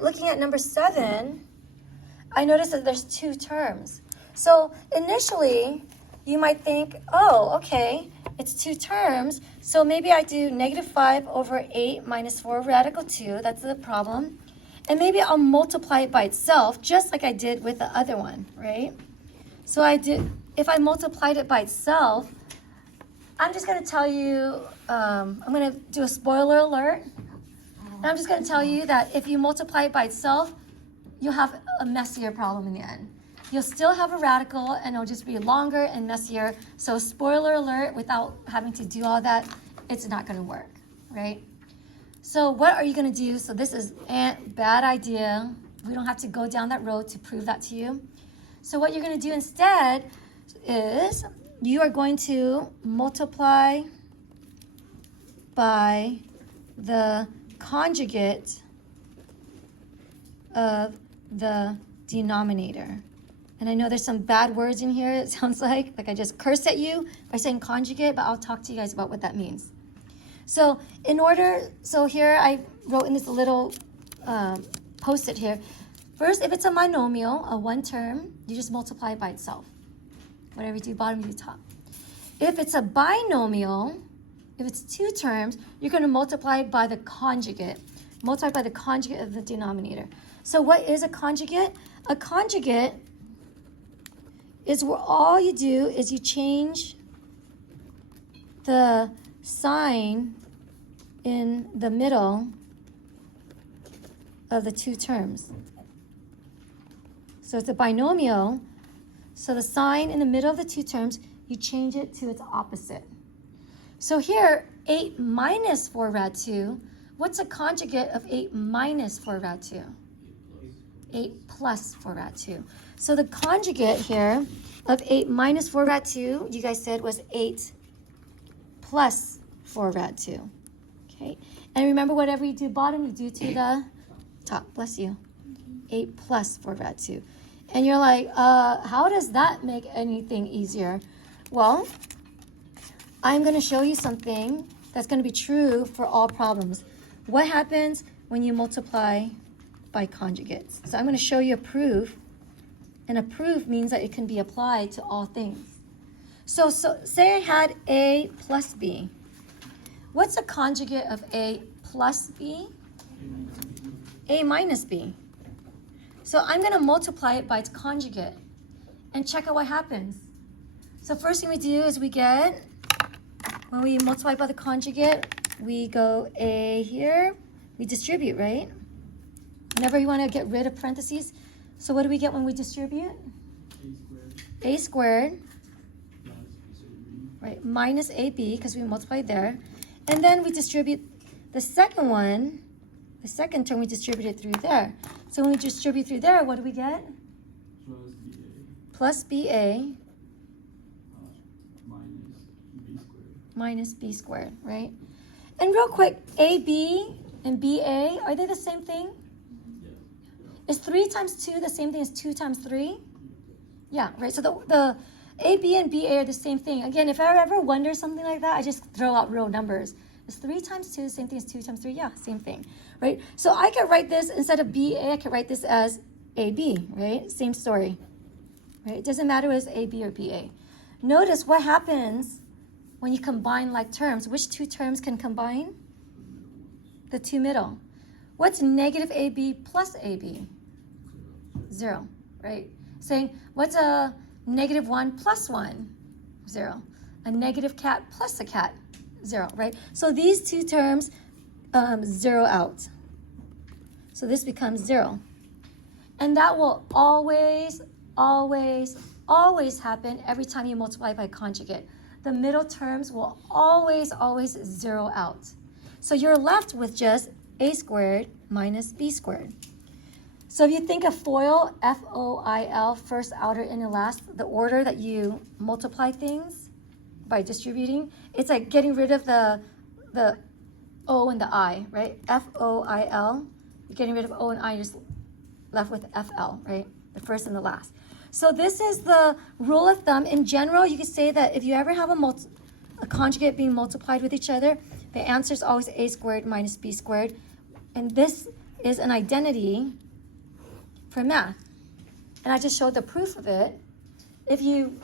looking at number 7, I noticed that there's 2 terms. So initially, you might think, oh, okay, it's 2 terms, so maybe I do negative 5 over 8 minus 4 radical 2, that's the problem. And maybe I'll multiply it by itself, just like I did with the other one, right? So if I multiplied it by itself, I'm just going to tell you, I'm going to do a spoiler alert. And I'm just going to tell you that if you multiply it by itself, you'll have a messier problem in the end. You'll still have a radical, and it'll just be longer and messier. So spoiler alert, without having to do all that, it's not going to work, right? So what are you going to do? So this is a bad idea. We don't have to go down that road to prove that to you. So what you're going to do instead is you are going to multiply by the conjugate of the denominator. And I know there's some bad words in here, it sounds like I just cursed at you by saying conjugate, but I'll talk to you guys about what that means. So here I wrote in this little post-it here. First, if it's a monomial, a one term, you just multiply it by itself. Whatever you do bottom, you do top. If it's a binomial, if it's 2 terms, you're going to multiply by the conjugate. Multiply by the conjugate of the denominator. So what is a conjugate? A conjugate is where all you do is you change the sign in the middle of the 2 terms. So it's a binomial. So the sign in the middle of the 2 terms, you change it to its opposite. So here, 8 minus 4 rad 2, what's a conjugate of 8 minus 4 rad 2? 8 plus 4 rad 2. So the conjugate here of 8 minus 4 rad 2, you guys said was 8 plus 4 rad 2. Okay? And remember, whatever you do bottom, you do to the top. Bless you. 8 plus 4 rad 2. And you're like, how does that make anything easier? Well, I'm going to show you something that's going to be true for all problems. What happens when you multiply by conjugates? So I'm going to show you a proof. And a proof means that it can be applied to all things. So say I had A plus B. What's a conjugate of A plus B? A minus B. So I'm going to multiply it by its conjugate and check out what happens. So first thing we do is when we multiply by the conjugate, we go A here, we distribute, right? Whenever you want to get rid of parentheses. So what do we get when we distribute? A squared. Right, minus AB, because we multiplied there. And then we distribute the second one, the second term we distributed through there. So when we distribute through there, what do we get? Plus BA. Minus B squared, right? And real quick, AB and BA, are they the same thing? Is 3 times 2 the same thing as 2 times 3? Yeah, right? So the AB and BA are the same thing. Again, if I ever wonder something like that, I just throw out real numbers. Is 3 times 2 the same thing as 2 times 3? Yeah, same thing, right? So I could write this, instead of BA, I could write this as AB, right? Same story, right? It doesn't matter whether it's AB or BA. Notice what happens when you combine like terms. Which 2 terms can combine? The 2 middle. What's negative AB plus AB? 0, right? Saying, what's a negative 1 plus 1? 0. A negative cat plus a cat? 0, right? So these 2 terms zero out. So this becomes 0. And that will always, always, always happen every time you multiply by conjugate. The middle terms will always, always zero out. So you're left with just A squared minus B squared. So if you think of FOIL, F-O-I-L, first, outer, inner, last, the order that you multiply things by distributing, it's like getting rid of the O and the I, right? F-O-I-L, you're getting rid of O and I, you're just left with F-L, right? The first and the last. So this is the rule of thumb. In general, you could say that if you ever have a conjugate being multiplied with each other, the answer is always A squared minus B squared. And this is an identity for math. And I just showed the proof of it. If you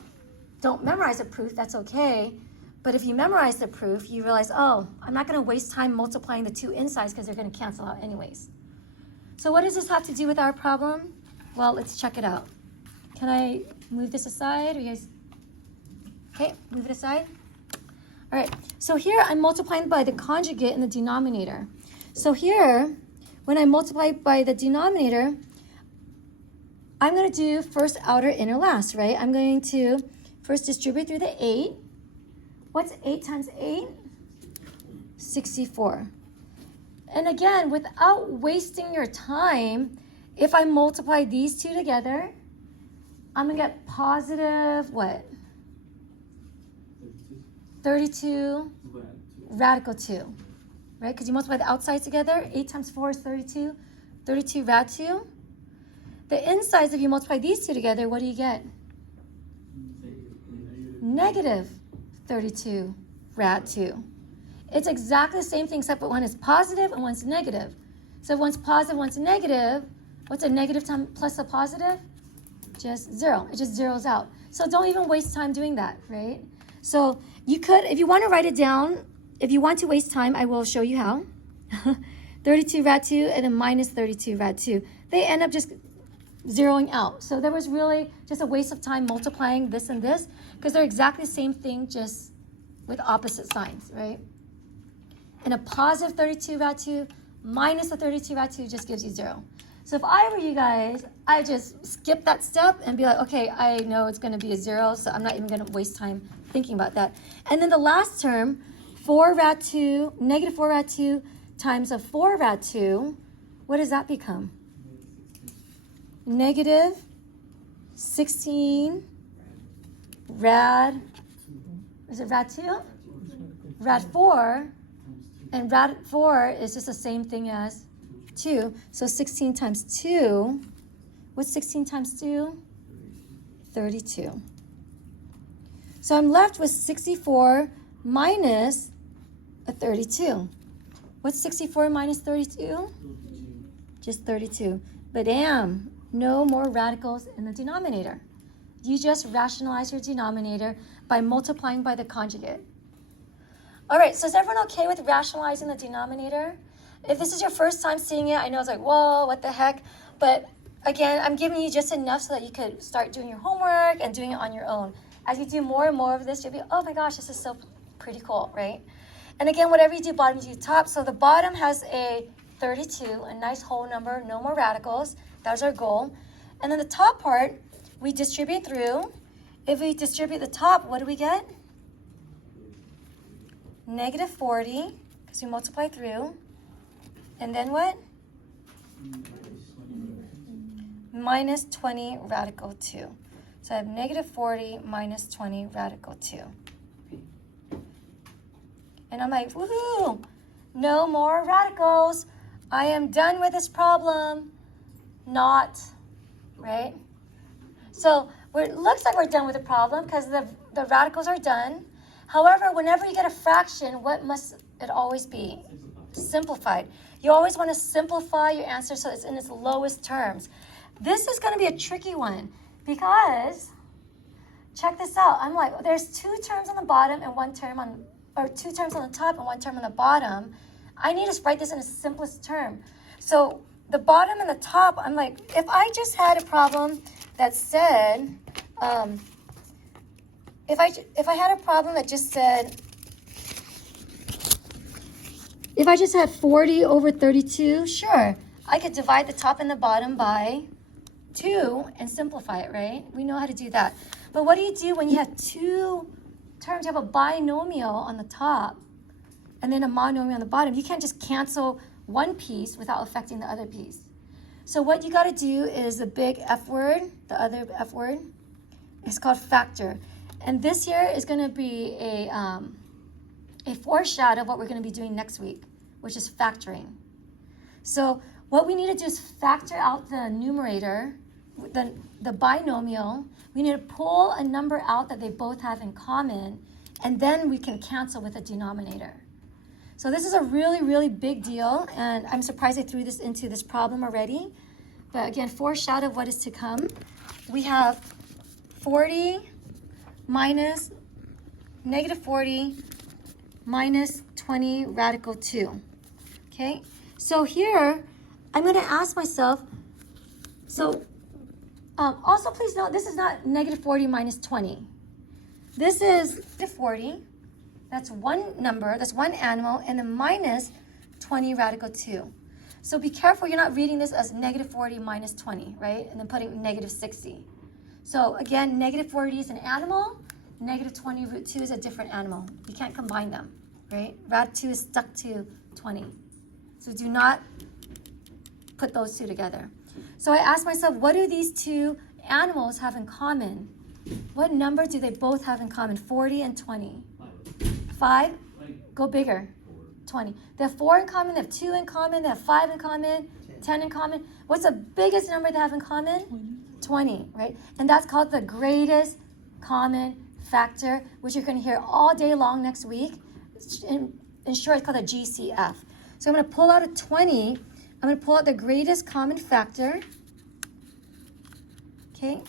don't memorize the proof, that's okay. But if you memorize the proof, you realize, oh, I'm not going to waste time multiplying the two insides because they're going to cancel out anyways. So what does this have to do with our problem? Well, let's check it out. Can I move this aside? Or you guys? Okay, move it aside. All right, so here I'm multiplying by the conjugate in the denominator. So here, when I multiply by the denominator, I'm going to do first, outer, inner, last, right? I'm going to first distribute through the 8. What's 8 times 8? 64. And again, without wasting your time, if I multiply these two together, I'm going to get positive, what? 32 radical 2, right? Because you multiply the outside together. 8 times 4 is 32. 32 rad 2. The insides, if you multiply these two together, what do you get? Negative 32 rad 2. It's exactly the same thing, except that one is positive and one's negative. So if one's positive, one's negative, what's a negative time plus a positive? Just 0. It just zeroes out. So don't even waste time doing that, right? So you could, if you want to write it down, if you want to waste time, I will show you how. 32 rad 2 and then minus 32 rad 2. They end up just zeroing out. So there was really just a waste of time multiplying this and this because they're exactly the same thing, just with opposite signs, right? And a positive 32 rad 2 minus a 32 rad 2 just gives you 0. So if I were you guys, I just skip that step and be like, okay, I know it's going to be a 0, so I'm not even going to waste time thinking about that. And then the last term, 4 rad 2, negative 4 rad 2 times a 4 rad 2, what does that become? Negative 16 rad, is it rad 2? Rad 4, and rad 4 is just the same thing as 2. So 16 times 2, what's 16 times 2? 32. So I'm left with 64 minus a 32. What's 64 minus 32? Just 32. But damn, no more radicals in the denominator. You just rationalize your denominator by multiplying by the conjugate. All right, so is everyone okay with rationalizing the denominator? If this is your first time seeing it, I know it's like, whoa, what the heck? But again, I'm giving you just enough so that you could start doing your homework and doing it on your own. As you do more and more of this, you'll be, oh my gosh, this is so pretty cool, right? And again, whatever you do, bottom, you do top. So the bottom has a 32, a nice whole number, no more radicals. That was our goal. And then the top part, we distribute through. If we distribute the top, what do we get? Negative 40, because we multiply through. And then what? Minus 20 radical 2. So I have negative 40 minus 20 radical 2. And I'm like, woohoo! No more radicals. I am done with this problem. Not, right? So it looks like we're done with the problem because the radicals are done. However, whenever you get a fraction, what must it always be? Simplified. You always want to simplify your answer so it's in its lowest terms. This is going to be a tricky one because, check this out. I'm like, there's 2 terms on the bottom and 1 term on, or 2 terms on the top and 1 term on the bottom. I need to write this in its simplest term. So the bottom and the top, I'm like, if I just had a problem that said, if I had a problem that just said, if I just had 40 over 32, sure, I could divide the top and the bottom by 2 and simplify it, right? We know how to do that. But what do you do when you have 2 terms? You have a binomial on the top and then a monomial on the bottom. You can't just cancel one piece without affecting the other piece. So what you got to do is the big F word, the other F word. It's called factor. And this here is going to be a foreshadow of what we're going to be doing next week, which is factoring. So what we need to do is factor out the numerator, the binomial. We need to pull a number out that they both have in common, and then we can cancel with the denominator. So this is a really, really big deal, and I'm surprised I threw this into this problem already. But again, foreshadow of what is to come. We have 40 minus negative 40 minus 20 radical 2. Okay, so here I'm going to ask myself, also please note this is not negative 40 minus 20. This is negative 40. That's one number, that's one animal, and then minus 20 radical 2. So be careful you're not reading this as negative 40 minus 20, right? And then putting negative 60. So again, negative 40 is an animal, negative 20 root 2 is a different animal. You can't combine them, right? Rad 2 is stuck to 20. So do not put those two together. So I asked myself, what do these two animals have in common? What number do they both have in common? 40 and 20. 5? Go bigger. 20. They have 4 in common, they have 2 in common, they have 5 in common, 10 in common. What's the biggest number they have in common? 20, right? And that's called the greatest common factor, which you're going to hear all day long next week. In short, it's called a GCF. So I'm going to pull out a 20. I'm going to pull out the greatest common factor. Okay?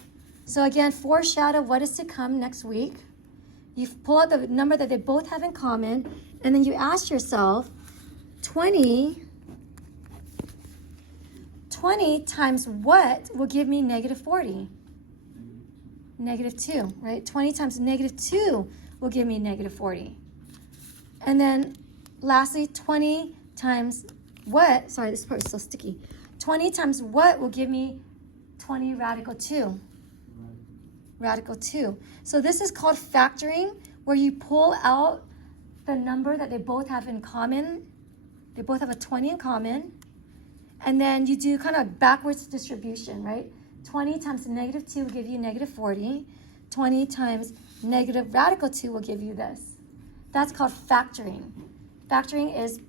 So again, foreshadow what is to come next week. You pull out the number that they both have in common, and then you ask yourself, 20 times what will give me negative 40? Negative 2, right? 20 times negative 2 will give me negative 40. And then lastly, 20 times what? Sorry, this part is so sticky. 20 times what will give me 20 radical 2? Radical 2. So this is called factoring, where you pull out the number that they both have in common. They both have a 20 in common. And then you do kind of backwards distribution, right? 20 times negative 2 will give you negative 40. 20 times negative radical 2 will give you this. That's called factoring. Factoring is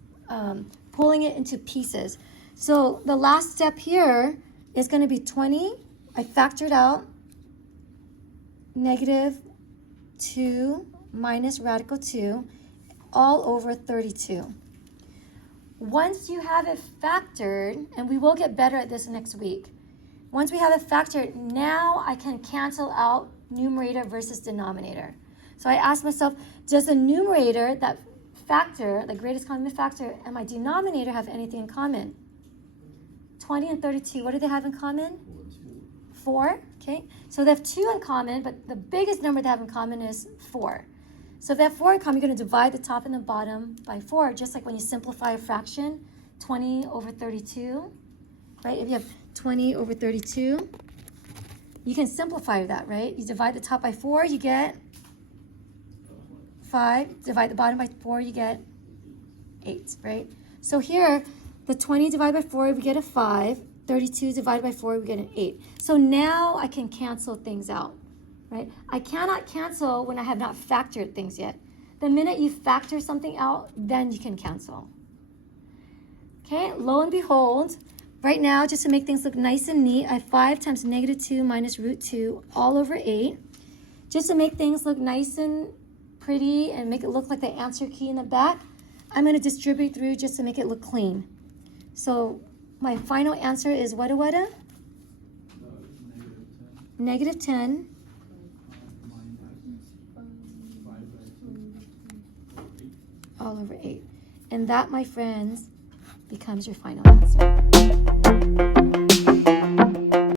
pulling it into pieces. So the last step here is going to be 20. I factored out negative 2 minus radical 2 all over 32. Once you have it factored, and we will get better at this next week, once we have it factored, now I can cancel out numerator versus denominator. So I asked myself, does the numerator, that factor, the greatest common factor, and my denominator have anything in common? 20 and 32, what do they have in common? 4, okay? So they have 2 in common, but the biggest number they have in common is 4. So if they have 4 in common, you're going to divide the top and the bottom by 4, just like when you simplify a fraction, 20 over 32, right? If you have 20 over 32, you can simplify that, right? You divide the top by 4, you get 5. Divide the bottom by 4, you get 8, right? So here, the 20 divided by 4, we get a 5. 32 divided by 4, we get an 8. So now I can cancel things out, right? I cannot cancel when I have not factored things yet. The minute you factor something out, then you can cancel. Okay, lo and behold, right now, just to make things look nice and neat, I have 5 times negative 2 minus root 2 all over 8. Just to make things look nice and pretty and make it look like the answer key in the back, I'm going to distribute through just to make it look clean. So my final answer is what? Negative 10. All over 8. And that, my friends, becomes your final answer.